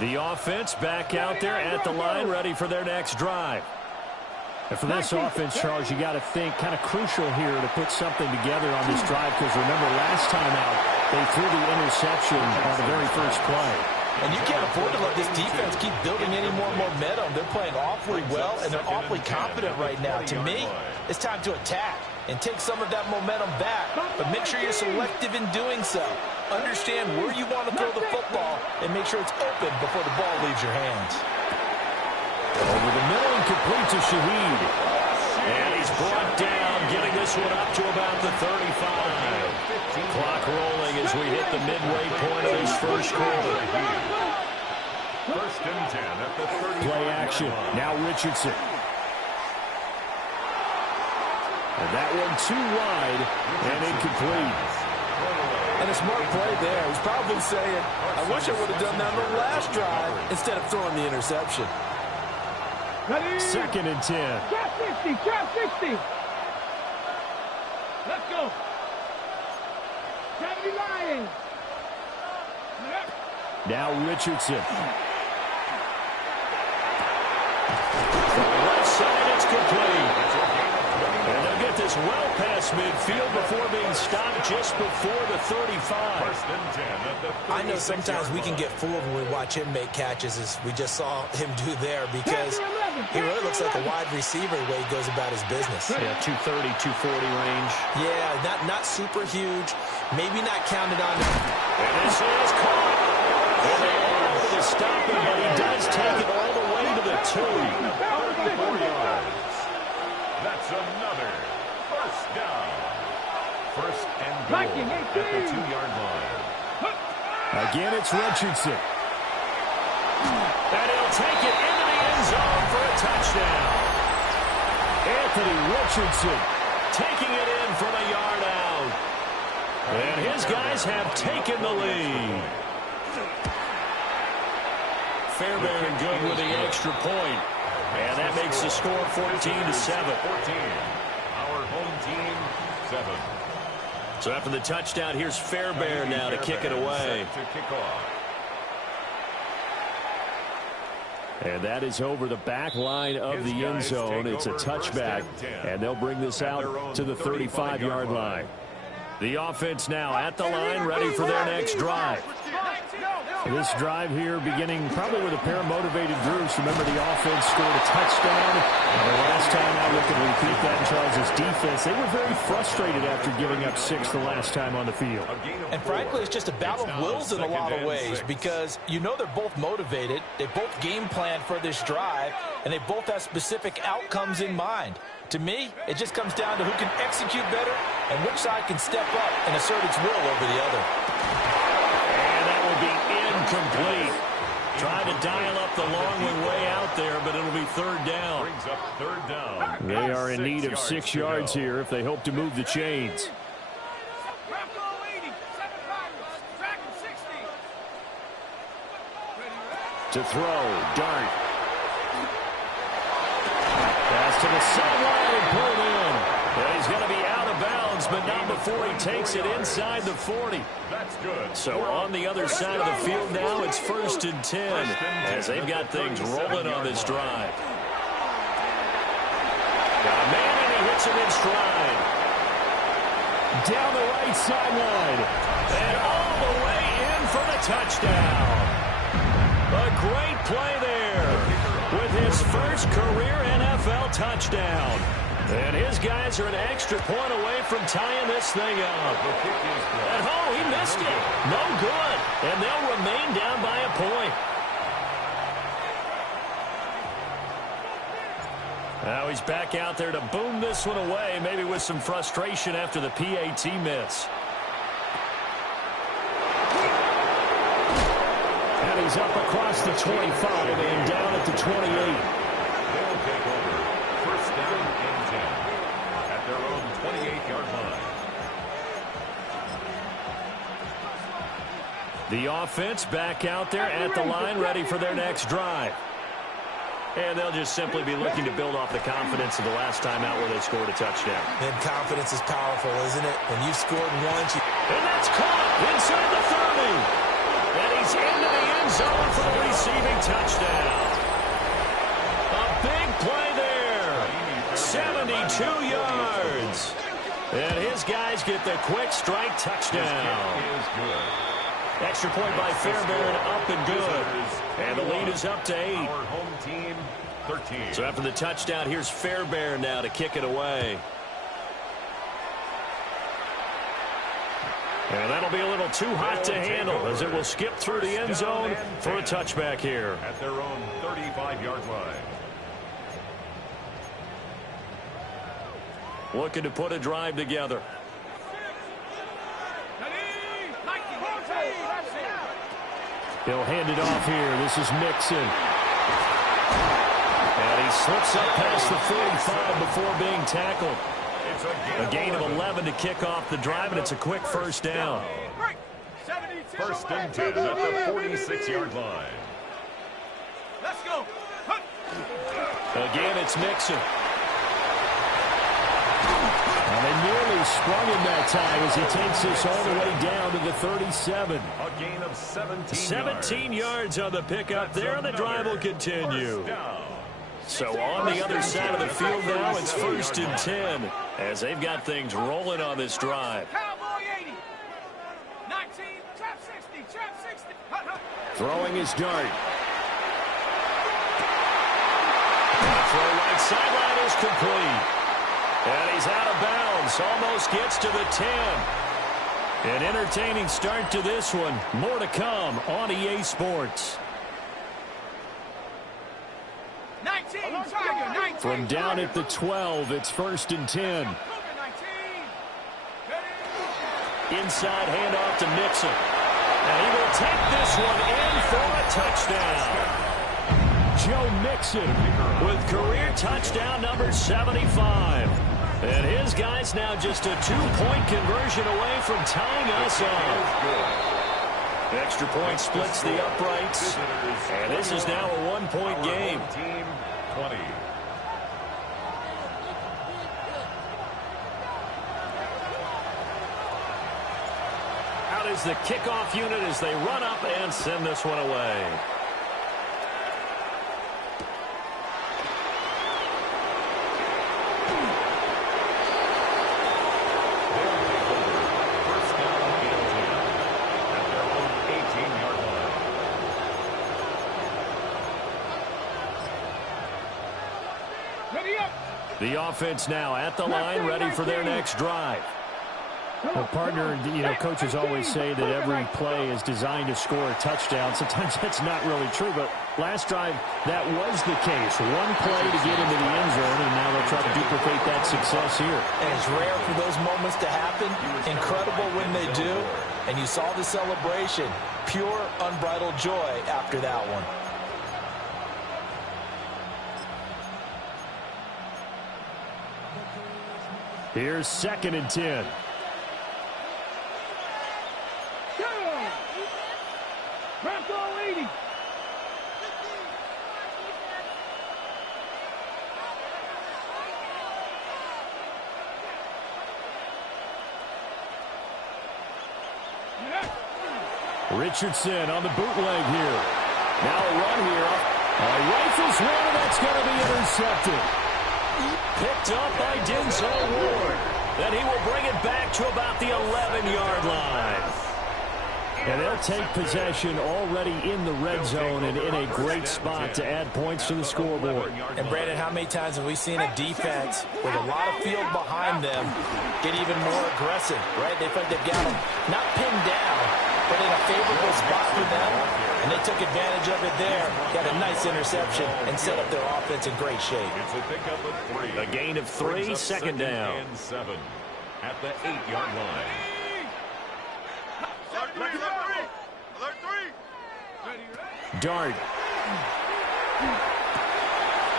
The offense back out there at the line, ready for their next drive. And for this offense, Charles, you got to think kind of crucial here to put something together on this drive, because remember last time out, they threw the interception on the very first play. And you can't afford to let this defense keep building any more momentum. They're playing awfully well, and they're awfully confident right now. To me, it's time to attack and take some of that momentum back, but make sure you're selective in doing so. Understand where you want to throw the football and make sure it's open before the ball leaves your hands. Over the middle and complete to Shaheed. And he's brought down, getting this one up to about the 35. Clock rolling as we hit the midway point of this first quarter. First and 10 at the 35. Play action. Now Richardson. And that one too wide and incomplete. And a smart play there. He's probably saying, I wish I would have done that on the last drive instead of throwing the interception. Ready? Second and 10. Trap 60, trap 60. Let's go. Gravity lying. Now Richardson. From the left side, it's complete. And they'll get this well past midfield before being stopped just before the 35. First and 10 at the 36. I know sometimes we can get fooled when we watch him make catches, as we just saw him do there, because he really looks like a wide receiver the way he goes about his business. Yeah, 230, 240 range. Yeah, not super huge, maybe not counted on. And this is caught. And they are able to stop him, but he does take it all the way to the 2. 34 yards. That's another first down. First and goal at the 2-yard line. Again, it's Richardson. And he'll take it into the end zone for a touchdown. Anthony Richardson taking it in from a yard out. And his guys have taken the lead. Fairbairn good with the extra point. And that makes the score 14-7. 14. Our home team, 7. So after the touchdown, here's Fairbairn now to kick it away. To kick off. And that is over the back line of the end zone. It's a touchback, and they'll bring this out to the 35-yard line. The offense now at the line, ready for their next drive. This drive here beginning probably with a pair of motivated groups. Remember, the offense scored a touchdown. And the last time I look and repeat that in Charles' defense, they were very frustrated after giving up 6 the last time on the field. And frankly, it's just a battle of wills in a lot of ways, because you know they're both motivated. They both game plan for this drive, and they both have specific outcomes in mind. To me, it just comes down to who can execute better and which side can step up and assert its will over the other. And that will be incomplete. Trying to dial up the long way out there, but it'll be third down. Brings up third down. They are in need of 6 yards here if they hope to move the chains. To throw, Dart. Pass to the sideline and pulled in. And he's going to be out of bounds, but not before he takes it inside the 40. That's good. So on the other side of the field now, it's first and 10 as they've got things rolling on this drive. Got a man and he hits him in stride. Down the right sideline. And all the way in for the touchdown. A great play there with his first career NFL touchdown. And his guys are an extra point away from tying this thing up. And oh, he missed it. No good. And they'll remain down by a point. Now he's back out there to boom this one away, maybe with some frustration after the PAT miss. And he's up across the 25 and down at the 28. They'll take over. First down and 10 at their own 28-yard line. The offense back out there at the line, ready for their next drive. And they'll just simply be looking to build off the confidence of the last time out where they scored a touchdown. And confidence is powerful, isn't it? When you've scored once, and that's caught inside the 30. And he's He's into the end zone for the receiving touchdown. A big play there. 72 yards. And his guys get the quick strike touchdown. Extra point by Fairbairn, up and good. And the lead is up to 8. Our home team, 13. So after the touchdown, here's Fairbairn now to kick it away. And that'll be a little too hot to handle as it will skip through the end zone for a touchback here. At their own 35-yard line. Looking to put a drive together. He'll hand it off here. This is Mixon. And he slips up past the 45 before being tackled. A gain of 11 to kick off the drive, and it's a quick first down. First and 10 at the 46-yard line. Let's go. Again, it's Mixon. And they nearly sprung him that time as he takes this all the way down to the 37. A gain of 17 yards on the pickup there, and the drive will continue. So on the other side of the field now, it's first and 10 as they've got things rolling on this drive. Cowboy 80. 19, trap 60, trap 60. Throwing his dart. Throw right sideline is complete. And he's out of bounds. Almost gets to the 10. An entertaining start to this one. More to come on EA Sports. 19, Tiger, 19. From down at the 12, it's first and 10. Inside handoff to Mixon. And he will take this one in for a touchdown. Joe Mixon with career touchdown number 75. And his guys now just a 2-point conversion away from tying us up. Extra point splits the uprights. And this is now a 1-point game. Team 20. Out is the kickoff unit as they run up and send this one away. The offense now at the line, ready for their next drive. Well, partner, coaches always say that every play is designed to score a touchdown. Sometimes that's not really true, but last drive, that was the case. One play to get into the end zone, and now they'll try to duplicate that success here. And it's rare for those moments to happen. Incredible when they do. And you saw the celebration. Pure, unbridled joy after that one. Here's second and 10. Bronco 80. Richardson on the bootleg here. Now a run here. Rifles one, and that's going to be intercepted. Picked up by Denzel Ward. Then he will bring it back to about the 11-yard line. And they'll take possession already in the red zone and in a great spot to add points to the scoreboard. And Brandon, how many times have we seen a defense with a lot of field behind them get even more aggressive, right? They feel like they've got them not pinned down, but in a favorable spot for them. And they took advantage of it there. Got a nice interception and set up their offense in great shape. It's a pickup of 3. A gain of 3, second down. And 7 at the 8-yard line. Dart.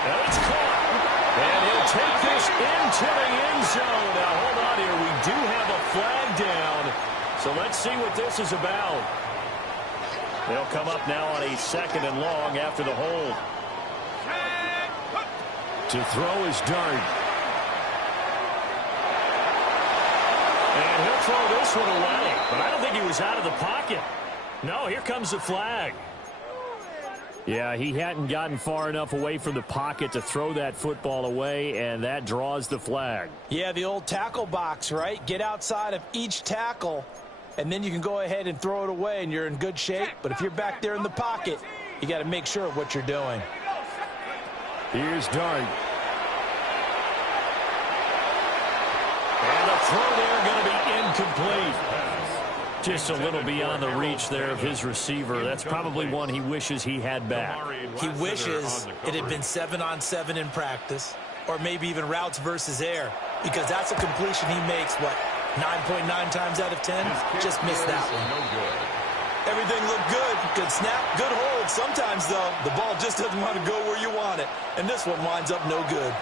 And it's caught. And he'll take this into the end zone. Now, hold on here. We do have a flag down. So let's see what this is about. They'll come up now on a second and long after the hold. To throw his Dart. And he'll throw this one away. But I don't think he was out of the pocket. No, here comes the flag. Yeah, he hadn't gotten far enough away from the pocket to throw that football away, and that draws the flag. Yeah, the old tackle box, right? Get outside of each tackle, and then you can go ahead and throw it away, and you're in good shape. But if you're back there in the pocket, you got to make sure of what you're doing. Here's Dart. And the throw there going to be incomplete. Just a little beyond the reach there of his receiver. That's probably one he wishes he had back. He wishes it had been 7-on-7 in practice, or maybe even routes versus air, because that's a completion he makes, what, 9.9 times out of 10? Just missed that one. Everything looked good. Good snap, good hold. Sometimes, though, the ball just doesn't want to go where you want it, and this one winds up no good.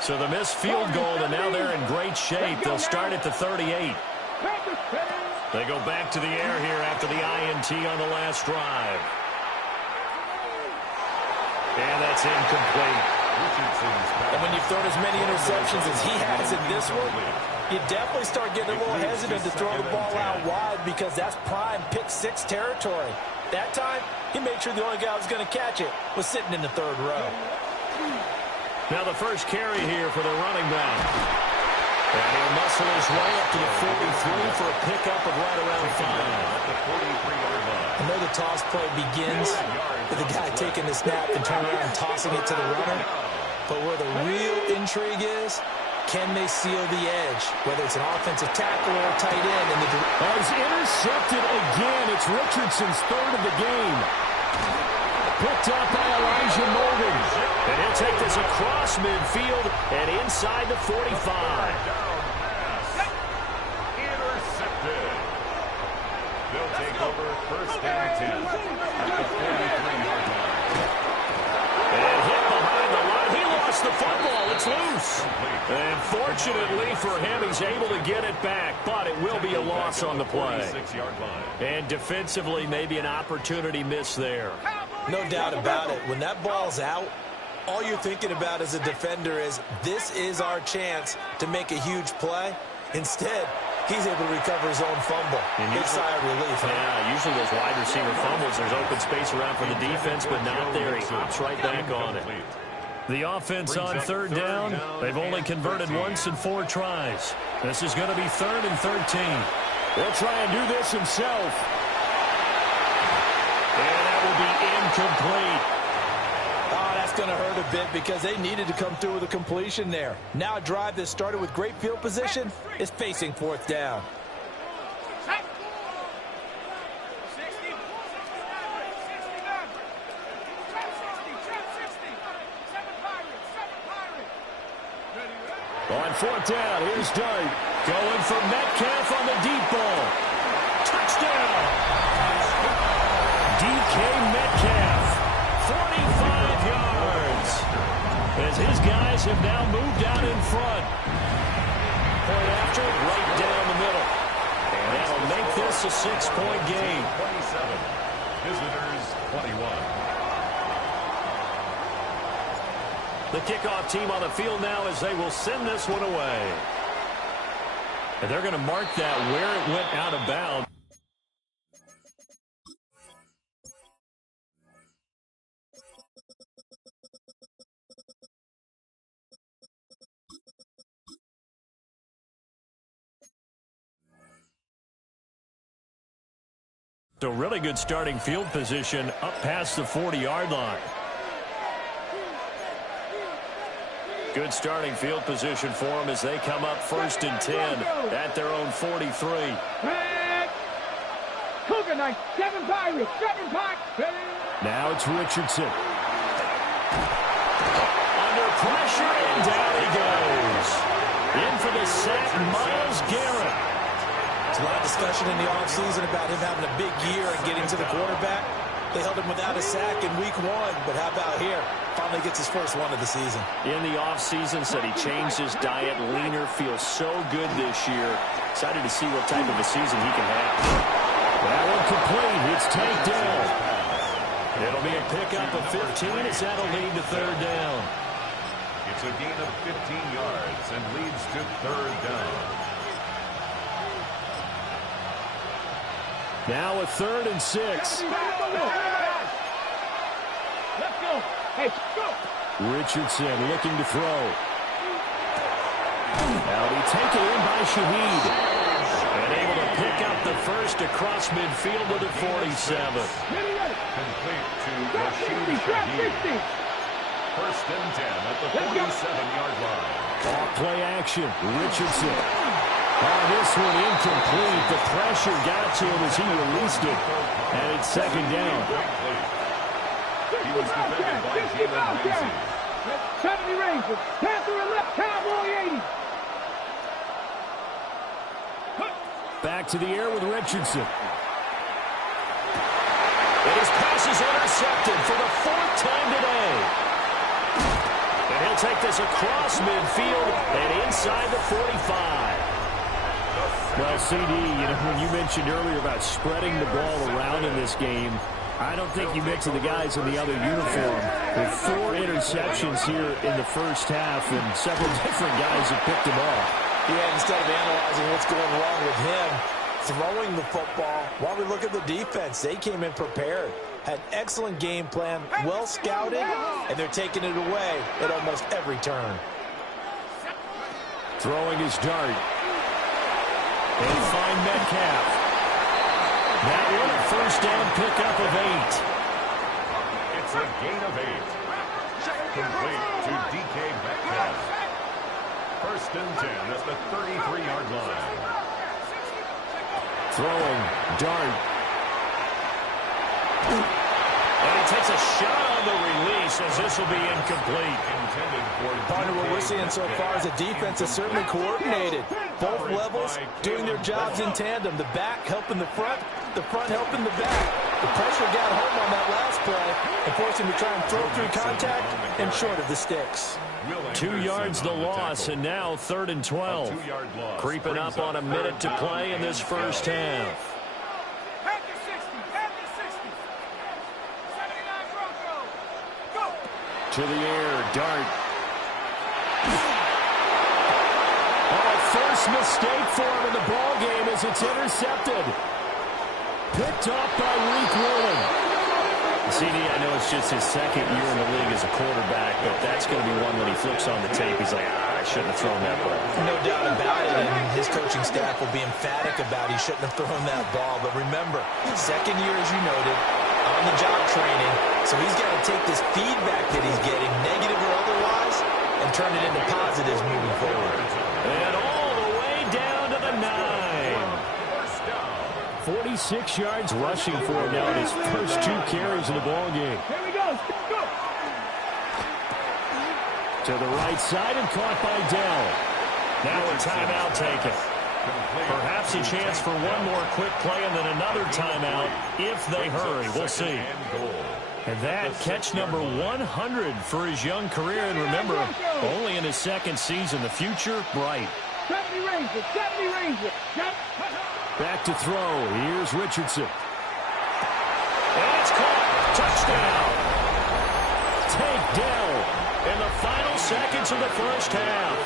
So the missed field goal, and now they're in great shape. They'll start at the 38. They go back to the air here after the INT on the last drive. And that's incomplete. And when you've thrown as many interceptions as he has in this one, you definitely start getting a little hesitant to throw the ball out wide, because that's prime pick six territory. That time, he made sure the only guy who was going to catch it was sitting in the third row. Now the first carry here for the running back. And he'll muscle his way up to the 43 for a pickup of right around 5. I know the toss play begins with the guy taking the snap and turning around and tossing it to the runner. But where the real intrigue is, can they seal the edge? Whether it's an offensive tackle or a tight end. As intercepted again, it's Richardson's third of the game. Picked up by Elijah Morgan. And he'll take this across midfield and inside the 45. Intercepted. They'll take over first and 10 at the 43-yard line. And hit behind the line. He lost the football. It's loose. And fortunately for him, he's able to get it back, but it will be a loss on the play. And defensively, maybe an opportunity miss there. No doubt about it. When that ball's out, all you're thinking about as a defender is, this is our chance to make a huge play. Instead, he's able to recover his own fumble. Big sigh of relief. Yeah, usually those wide receiver fumbles, there's open space around for the defense, but not there. He hops right back on it. The offense on third down, they've only converted once in 4 tries. This is going to be 3rd and 13. He'll try and do this himself. And that will be incomplete. Oh, that's going to hurt a bit, because they needed to come through with a completion there. Now a drive that started with great field position is facing 4th down. On 4th down, here's Dart. Going for Metcalf on the deep ball. Touchdown! DK Metcalf, 45 yards. As his guys have now moved out in front. Point after, right down the middle. And that'll make this a 6-point game. 27. Visitors 21. The kickoff team on the field now as they will send this one away. And they're going to mark that where it went out of bounds. So really good starting field position up past the 40-yard line. Good starting field position for them as they come up 1st and 10 at their own 43. Cougar Knight, 7 Pirates, 7 Pirates. Now it's Richardson. Under pressure, and down he goes. In for the sack, Myles Garrett. There's a lot of discussion in the offseason about him having a big year and getting to the quarterback. They held him without a sack in week 1, but how about here? Finally gets his first one of the season. In the offseason, said he changed his diet, leaner, feels so good this year. Excited to see what type of a season he can have. That one complete. It's taken down. It'll be a pickup of 15 as that'll lead to 3rd down. It's a gain of 15 yards and leads to 3rd down. Now a 3rd and 6. Let's go. Hey, go. Richardson looking to throw. Now he taken in by Shaheed. And able to pick up the first across midfield to the 47. Complete to Rashid Shaheed. 1st and 10 at the 47-yard line. Off play action. Richardson. This one incomplete. The pressure got to him as he released it. And it's 2nd down. He was defended by Jalen Ramsey. 70 Rangers. Panther left. Cowboy 80. Back to the air with Richardson. And his pass is intercepted for the 4th time today. And he'll take this across midfield and inside the 45. Well, CD, when you mentioned earlier about spreading the ball around in this game, I don't think you mentioned the guys in the other uniform. With 4 interceptions here in the first half, and several different guys have picked him off. Yeah, instead of analyzing what's going wrong with him, throwing the football, while we look at the defense, they came in prepared. Had an excellent game plan, well scouted, and they're taking it away at almost every turn. Throwing his dart. They find Metcalf. That one a 1st down pickup of 8. It's a gain of 8. Complete to DK Metcalf. 1st and 10 at the 33-yard line. Throwing, dart. And he takes a shot on the release as this will be incomplete. Intended for Partner, what we're seeing so far is the defense is certainly coordinated. Both levels doing their jobs in tandem. The back helping the front helping the back. The pressure got home on that last play and forced him to try and throw through contact and short of the sticks. 2 yards the loss, and now 3rd and 12. Creeping up on a minute to play in this first half. Panther 60. Panther 60. 79 Bronco. Go. To the air, dart. First mistake for him in the ball game as it's intercepted. Picked off by Reek Woolen. CD, I know it's just his 2nd year in the league as a quarterback, but that's going to be one when he flips on the tape. He's like, I shouldn't have thrown that ball. No doubt about it, and his coaching staff will be emphatic about he shouldn't have thrown that ball. But remember, 2nd year, as you noted, on-the-job training, so he's got to take this feedback that he's getting, negative or otherwise, and turn it into positives moving forward. And all the way down to the 9. 46 yards rushing for him now in his first 2 carries in the ball game. Here we go. Go. To the right side and caught by Dell. Now a timeout taken. Perhaps a chance for one more quick play and then another timeout if they hurry. We'll see. And that catch number 100 for his young career. And remember, only in his 2nd season. The future bright. 70 Rangers. 70 Rangers. Back to throw. Here's Richardson. And it's caught. Touchdown. Take Dell in the final seconds of the first half.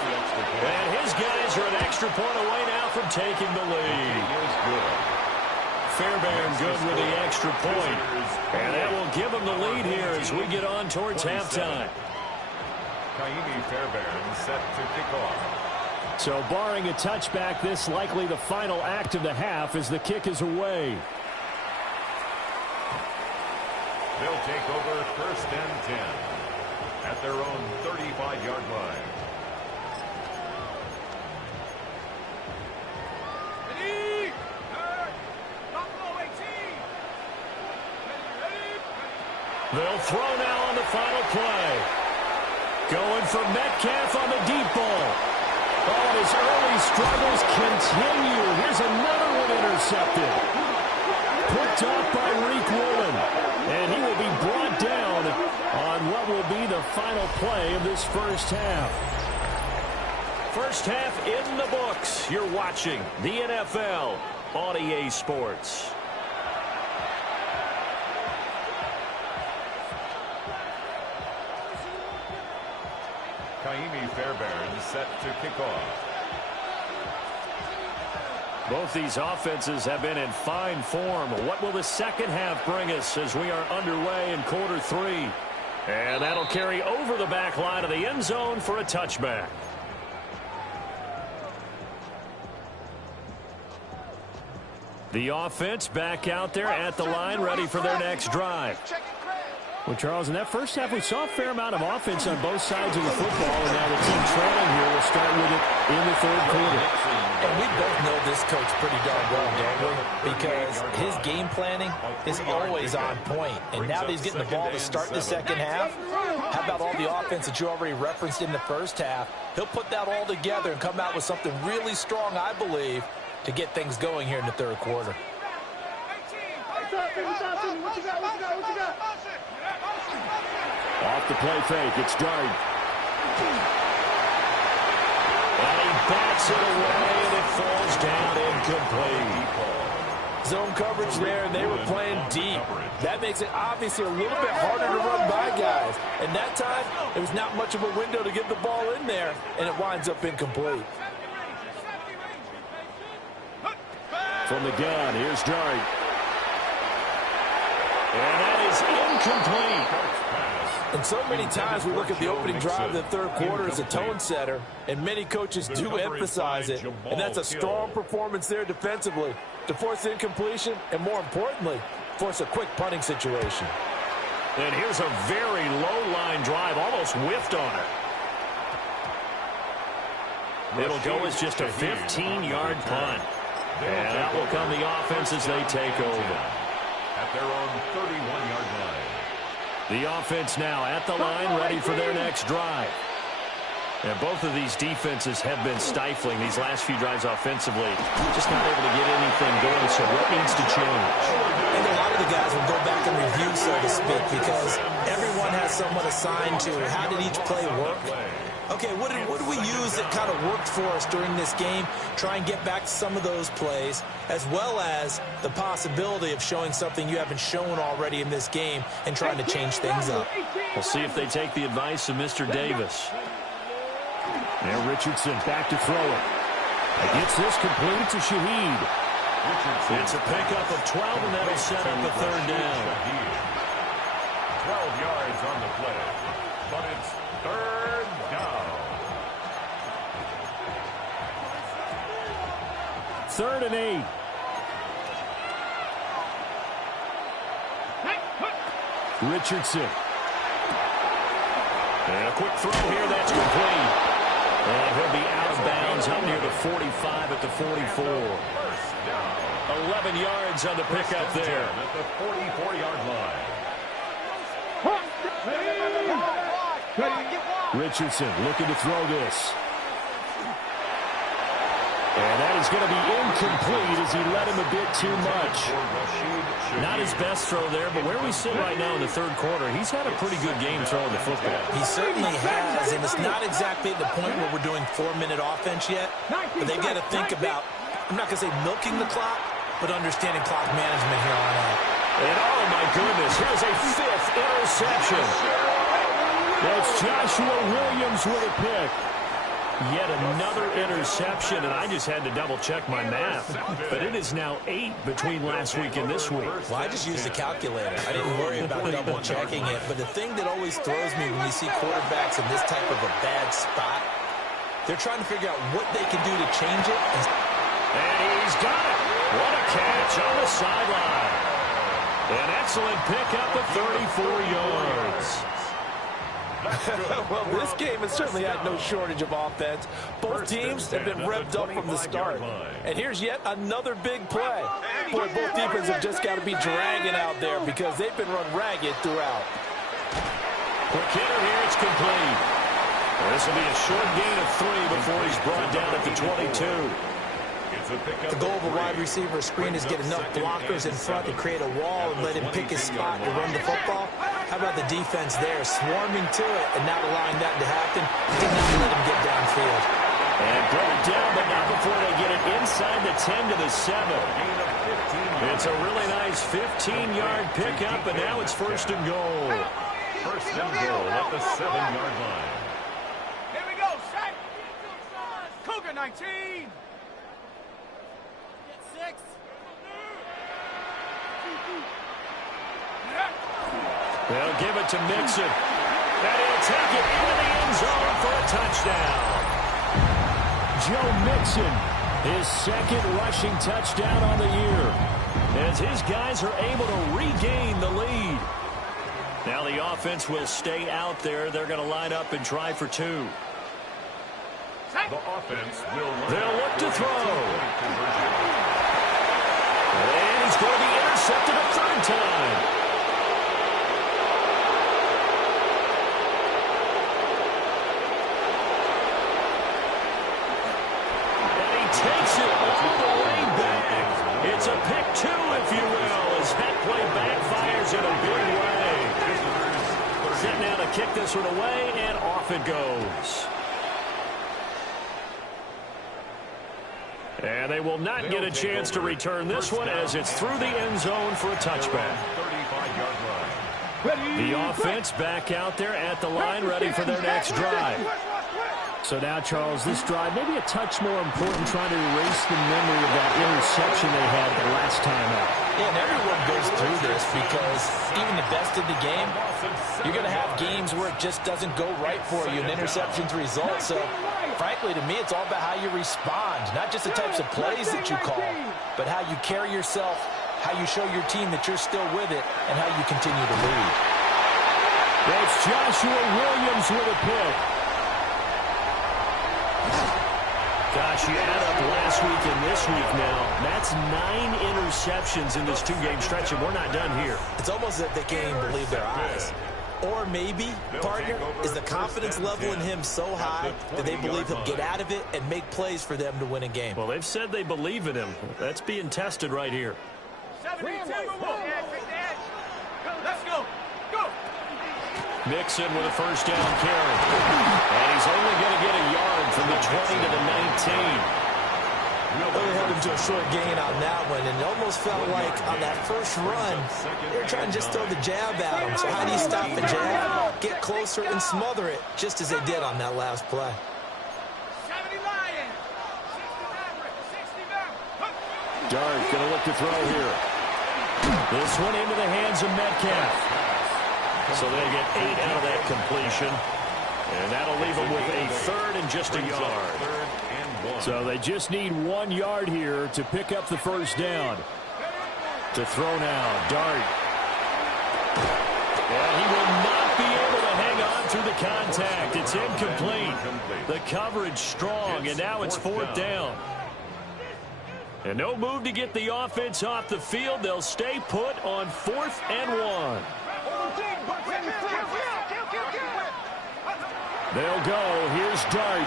And his guys are an extra point away now from taking the lead. Fairbairn good with the extra point. And that will give him the lead here as we get on towards halftime. Kaimi Fairbairn set to kick off. So barring a touchback, this likely the final act of the half as the kick is away. They'll take over 1st and 10 at their own 35-yard line. Ready. Buffalo 18. Ready. They'll throw now on the final play. Going for Metcalf on the deep ball. Oh, his early struggles continue. Here's another one intercepted. Picked off by Reek Woolen. And he will be brought down on what will be the final play of this first half. First half in the books. You're watching the NFL on EA Sports. Kaimi Fairbairn set to kick off. Both these offenses have been in fine form. What will the second half bring us as we are underway in quarter 3? And that'll carry over the back line of the end zone for a touchback. The offense back out there at the line, ready for their next drive. Well, Charles, in that first half, we saw a fair amount of offense on both sides of the football, and now the team trailing here will start with it in the third quarter. And we both know this coach pretty darn well, don't we? Because his game planning is always on point. And now that he's getting the ball to start the second half, how about all the offense that you already referenced in the first half? He'll put that all together and come out with something really strong, I believe, to get things going here in the third quarter. Off the play fake, it's Dart. And he bats it away, and it falls down incomplete. Zone coverage there, and they were playing deep. That makes it obviously a little bit harder to run by guys. And that time, it was not much of a window to get the ball in there, and it winds up incomplete. From the gun, here's Dart. And that is incomplete. And so many times we look at the opening drive of the third quarter as a tone setter, and many coaches do emphasize it. And that's a strong performance there defensively to force incompletion and, more importantly, force a quick punting situation. And here's a very low-line drive, almost whiffed on it. It'll go as just a 15-yard punt. And out will come the offense as they take over. At their own 31-yard line. The offense now at the line, ready for their next drive. And both of these defenses have been stifling these last few drives offensively. Just not able to get anything going, so what needs to change? And a lot of the guys will go back and review, so to speak, because everyone has someone assigned to how did each play work. Okay, what did we use that kind of worked for us during this game? Try and get back to some of those plays, as well as the possibility of showing something you haven't shown already in this game and trying to change things up. We'll see if they take the advice of Mr. Davis. Now Richardson back to throw it. Gets this complete to Shaheed. It's a pickup of 12, and that'll set up a third down. 12 yards on the play, but it's third down. 3rd and 8. Richardson. And a quick throw here, that's complete. And he'll be out of bounds up near the 45 at the 44. 11 yards on the pickup there. At the 44-yard line. Richardson looking to throw this. And that is going to be incomplete as he let him a bit too much. Not his best throw there, but where we sit right now in the third quarter, he's had a pretty good game throwing the football. He certainly has, and it's not exactly at the point where we're doing 4-minute offense yet, but they've got to think about, I'm not going to say milking the clock, but understanding clock management here on out. And oh my goodness, here's a 5th interception. That's Joshua Williams with a pick. Yet another interception, and I just had to double-check my math. But it is now 8 between last week and this week. Well, I just used the calculator. I didn't worry about double-checking it. But the thing that always throws me when you see quarterbacks in this type of a bad spot, they're trying to figure out what they can do to change it. And he's got it. What a catch on the sideline. An excellent pickup of 34 yards. Well, this game has certainly had no shortage of offense. Both teams have been revved up from the start. And here's yet another big play. Boy, both defenses have just got to be dragging out there because they've been run ragged throughout. Quick hitter here, it's complete. This will be a short gain of 3 before he's brought down at the 22. The goal of a wide receiver screen is get enough blockers in front to create a wall and let him pick his spot to run the football. How about the defense there, swarming to it and not allowing that to happen? Did not let him get downfield. And brought down, but not before they get it inside the 10 to the 7. It's a really nice 15-yard pickup, and now it's 1st and goal. 1st and goal at the 7-yard line. Here we go, set. Cougar 19. They'll give it to Mixon. And he'll take it into the end zone for a touchdown. Joe Mixon, his second rushing touchdown on the year, as his guys are able to regain the lead. Now the offense will stay out there. They're going to line up and try for two. The offense will They'll look to throw. And he's going to be intercepted a third time. Takes it all the way back. It's a pick two, if you will, as that play backfires in a big way. Set now to kick this one away, and off it goes. And they will not get a chance to return this one as it's through the end zone for a touchback. The offense back out there at the line, ready for their next drive. So now, Charles, this drive maybe a touch more important, trying to erase the memory of that interception they had the last time out. Yeah, and everyone goes through this because even the best of the game, you're going to have games where it just doesn't go right for you, and interceptions result. So, frankly, to me, it's all about how you respond, not just the types of plays that you call, but how you carry yourself, how you show your team that you're still with it, and how you continue to lead. It's Joshua Williams with a pick. Gosh, you add up last week and this week now. That's 9 interceptions in this two-game stretch, and we're not done here. It's almost as if they can't even believe their eyes. Or maybe, partner, is the confidence level in him so high that they believe he'll get out of it and make plays for them to win a game. Well, they've said they believe in him. That's being tested right here. 72, let's go. Go. Mixon with a first down carry. And he's only going to get a yard from the 20 to the 19. Really held him to a short gain on that one, and it almost felt like on that first run, they were trying to just throw the jab at him. So how do you stop the jab? Get closer and smother it, just as they did on that last play. 70 Lions. 69. Dart going to look to throw here. This one into the hands of Metcalf. So they get 8 out of that completion. And that'll leave them with a third and just a yard. So they just need 1 yard here to pick up the first down. To throw now, Dart. And he will not be able to hang on through the contact. It's incomplete. The coverage strong, and now it's 4th down. And no move to get the offense off the field. They'll stay put on 4th and 1. They'll go. Here's Dart.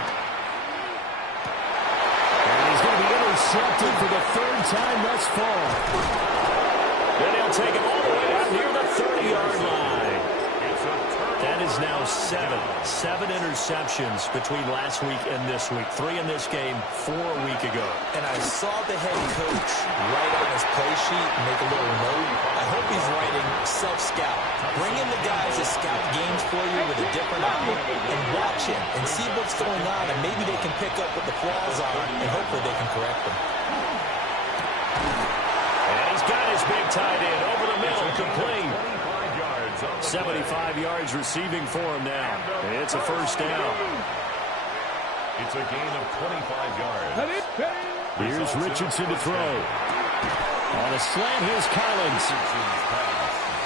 And he's going to be intercepted for the 3rd time thus far. Then he'll take it all the way out near the 30-yard line. That is now 7 interceptions between last week and this week. 3 in this game, 4 a week ago. And I saw the head coach write on his play sheet and make a little note. I hope he's writing self-scout. Bring in the guys that scout games for you with a different eye and watch him and see what's going on, and maybe they can pick up what the flaws are, and hopefully they can correct them. And he's got his big tight end over the middle, complete. 75 yards receiving for him now. And it's a first down. It's a gain of 25 yards. Here's Richardson to throw. On a slant, here's Collins.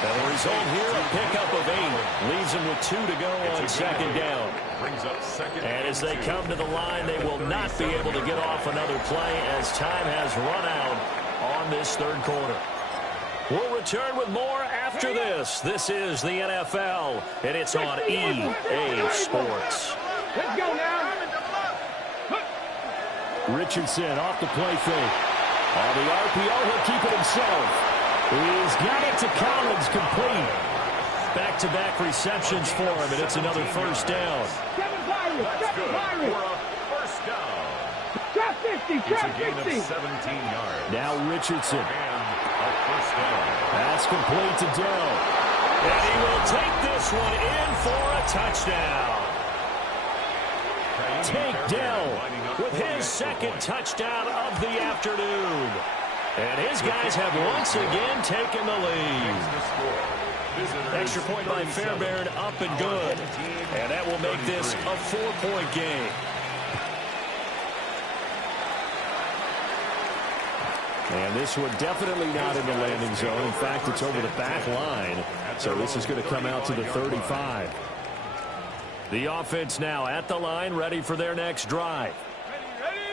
And the result here, a pickup of 8. Leaves him with 2 to go on second down. And as they come to the line, they will not be able to get off another play as time has run out on this 3rd quarter. We'll return with more after this. This is the NFL, and it's on EA Sports. Let's go now. Richardson off the play fake. On the RPO, he'll keep it himself. He's got it to Collins, complete. Back-to-back receptions for him, and it's another first down. That's good for a first down. Trap 50, It's a gain of 17 yards. Now Richardson. And a first down. That's complete to Dell. And he will take this one in for a touchdown. Take Dell with his 2nd touchdown of the afternoon. And his guys have once again taken the lead. Extra point by Fairbairn, up and good. And that will make this a 4-point game. And this one definitely not in the landing zone. In fact, it's over the back line. So this is going to come out to the 35. The offense now at the line, ready for their next drive.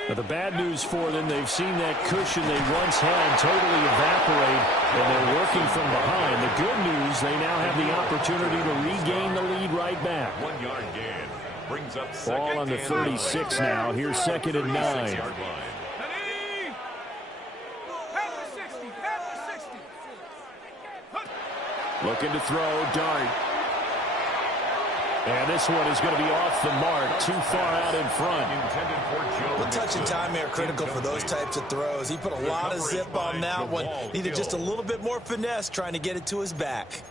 Now, the bad news for them, they've seen that cushion they once had totally evaporate, and they're working from behind. The good news, they now have the opportunity to regain the lead right back. 1 yard gain. Brings up Ball on the 36 now. Here's 2nd and 9. Looking to throw, Dart. And this one is going to be off the mark, too far out in front. The touch and time are critical for those types of throws. He put a lot of zip on that one. Needed just a little bit more finesse trying to get it to his back.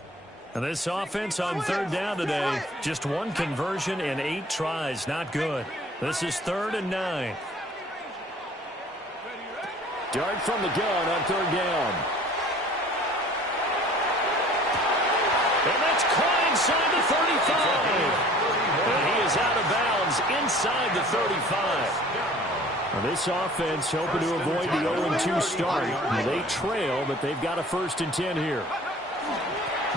And this offense on 3rd down today, just 1 conversion and 8 tries. Not good. This is 3rd and 9. Dart from the gun on 3rd down. And that's caught inside the 35. And he is out of bounds inside the 35. Well, this offense hoping to avoid the 0-2 start. They trail, but they've got a 1st and 10 here.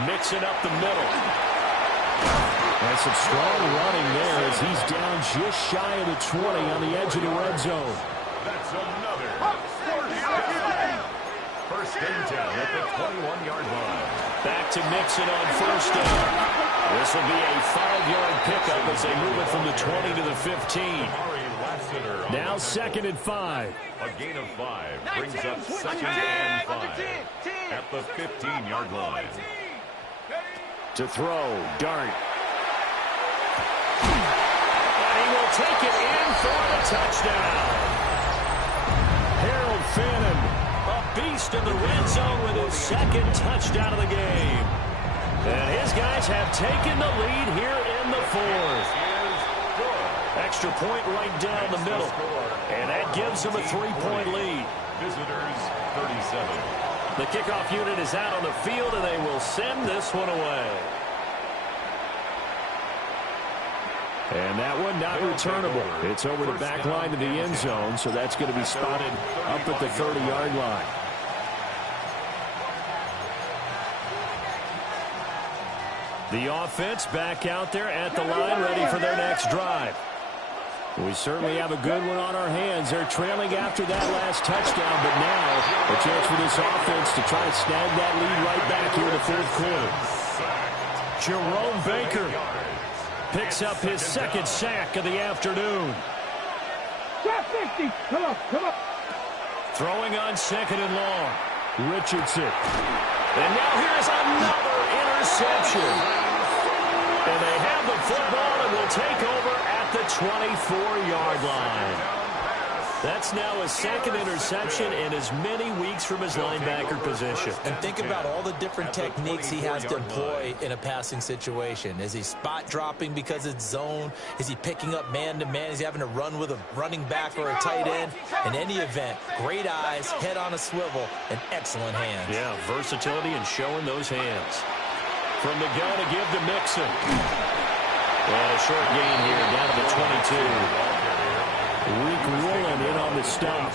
Mixing up the middle. And some strong running there as he's down just shy of the 20 on the edge of the red zone. That's another 1st and 10 at the 21-yard line. Back to Mixon on 1st down. This will be a 5-yard pickup as they move it from the 20 to the 15. Now 2nd and 5. A gain of 5 brings up 2nd and 5 at the 15-yard line. To throw, Dart. And he will take it in for the touchdown. Harold Fannin, a beast in the red zone with his 2nd touchdown of the game. And his guys have taken the lead here in the 4th. Extra point right down the middle. And that gives them a 3-point lead. Visitors 37. The kickoff unit is out on the field, and they will send this one away. And that one not returnable. It's over the back line to the end zone, so that's going to be spotted up at the 30-yard line. The offense back out there at the line, ready for their next drive. We certainly have a good one on our hands. They're trailing after that last touchdown, but now a chance for this offense to try to snag that lead right back here in the 4th quarter. Jerome Baker picks up his 2nd sack of the afternoon. Come on, come on. Throwing on 2nd and long. Richardson. And now here's another interception. And they have the football and will take over at the 24-yard line. That's now his 2nd interception in as many weeks from his linebacker position. And think about all the different techniques he has to employ in a passing situation. Is he spot dropping because it's zone? Is he picking up man-to-man? Is he having to run with a running back or a tight end? In any event, great eyes, head on a swivel, and excellent hands. Yeah, versatility and showing those hands. From the gun to give to Mixon. And a short gain here down to the 22. Reek Woolen in on the stop.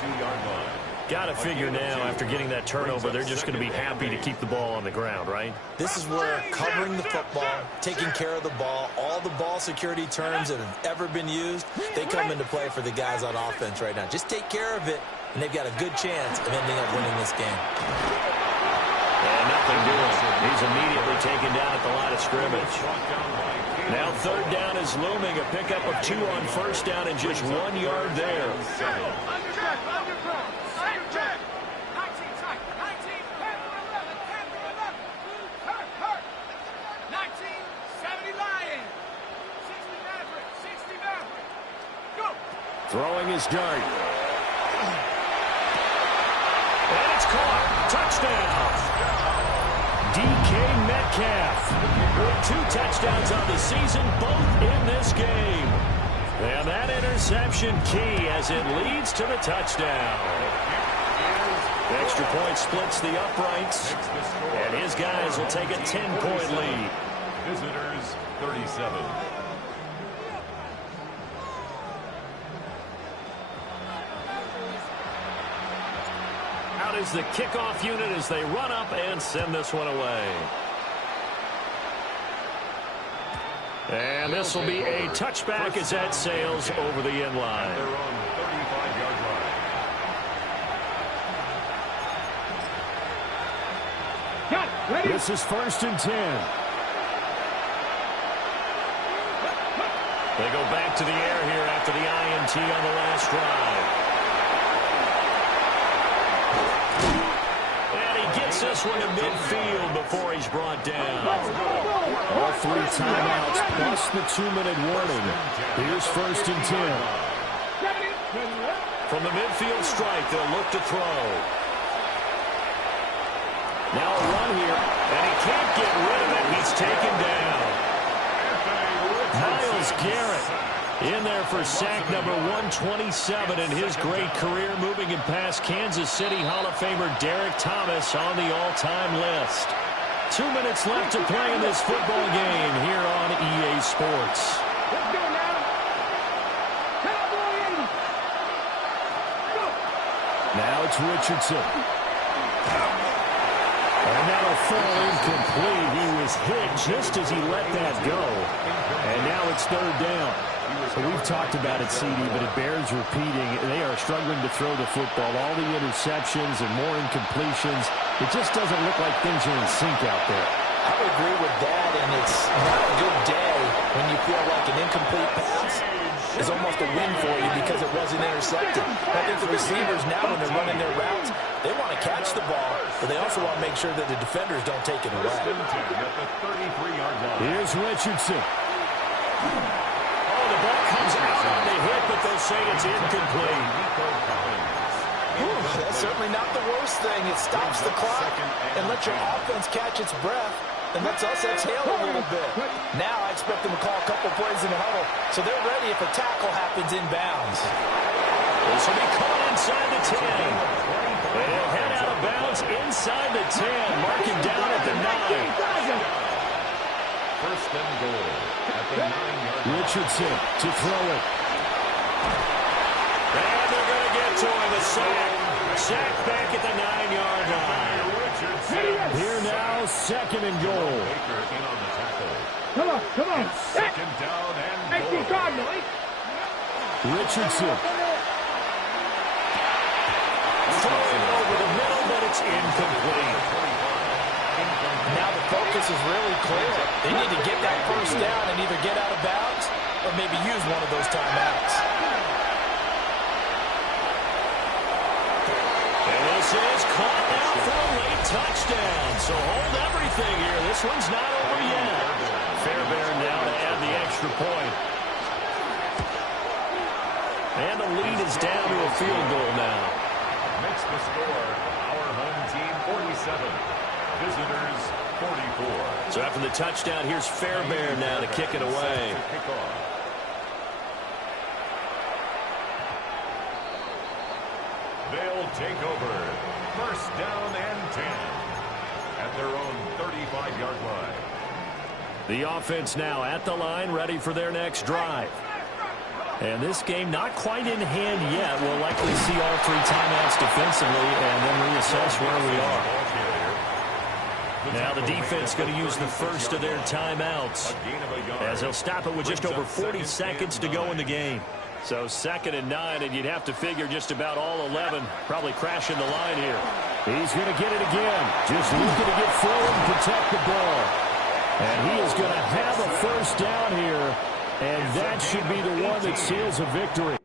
Got to figure now, after getting that turnover, they're just going to be happy to keep the ball on the ground, right? This is where covering the football, taking care of the ball, all the ball security terms that have ever been used, they come into play for the guys on offense right now. Just take care of it, and they've got a good chance of ending up winning this game. And nothing doing. He's immediately taken down at the line of scrimmage. Now 3rd down is looming. A pickup of 2 on 1st down and just 1 yard there. Throwing his dart. And it's caught. Touchdown. DK Metcalf with 2 touchdowns on the season, both in this game. And that interception key as it leads to the touchdown. The extra point splits the uprights, and his guys will take a 10-point lead. Visitors 37. Out is the kickoff unit as they run up and send this one away. And this will be a touchback as that sails over the end line. They're on 35-yard line. This is 1st and 10. They go back to the air here after the INT on the last drive. And he gets this one to midfield before he's brought down. All 3 timeouts plus the 2-minute warning. Here's 1st and 10. From the midfield strike, they'll look to throw. Now a run here, and he can't get rid of it. He's taken down. Myles Garrett in there for sack number 127 in his great career, moving him past Kansas City Hall of Famer Derek Thomas on the all-time list. 2 minutes left to play in this football game here on EA Sports. Let's go now. Cowboy. Now it's Richardson. And that'll fall incomplete. He was hit just as he let that go. And now it's 3rd down. So we've talked about it, CD, but it bears repeating. They are struggling to throw the football. All the interceptions and more incompletions. It just doesn't look like things are in sync out there. I would agree with that, and it's not a good day when you feel like an incomplete pass is almost a win for you because it wasn't intercepted. I think the receivers now, when they're running their routes, they want to catch the ball, but they also want to make sure that the defenders don't take it away. At the 33-yard line. Here's Richardson. Oh, the ball comes out on the hit, but they'll say it's incomplete. That's certainly not the worst thing. It stops the clock and lets your offense catch its breath and lets us exhale a little bit. Now I expect them to call a couple plays in the huddle, so they're ready if a tackle happens inbounds. This will be caught inside the 10. And he'll head out of bounds inside the 10. Mark him down at the 9. First and goal at the 9-yard line. Richardson to throw it. And they're going to get to him. A sack. Sack back at the 9-yard line. Here now, 2nd and goal. Baker in on the tackle. Come on. Second down and Make your goal. guard, Mike. Richardson. Throwing over the middle, but it's incomplete. Now the focus is really clear. They need to get that first down and either get out of bounds or maybe use one of those timeouts. And this is caught now for a late touchdown. So hold everything here. This one's not over yet. Fairbairn now to add the extra point. And the lead is down to a field goal now. Makes the score our home team 47. Visitors 44. So after the touchdown, here's Fairbairn now to kick it away. They'll take over. First down and 10 at their own 35-yard line. The offense now at the line, ready for their next drive. And this game not quite in hand yet. We'll likely see all 3 timeouts defensively and then reassess where we are. Now the defense going to use the first of their timeouts as they'll stop it with just over 40 seconds to go in the game. So 2nd and 9, and you'd have to figure just about all 11 probably crashing the line here. He's going to get it again. Just looking to get forward and protect the ball. And he is going to have a first down here. And that should be the one that seals a victory.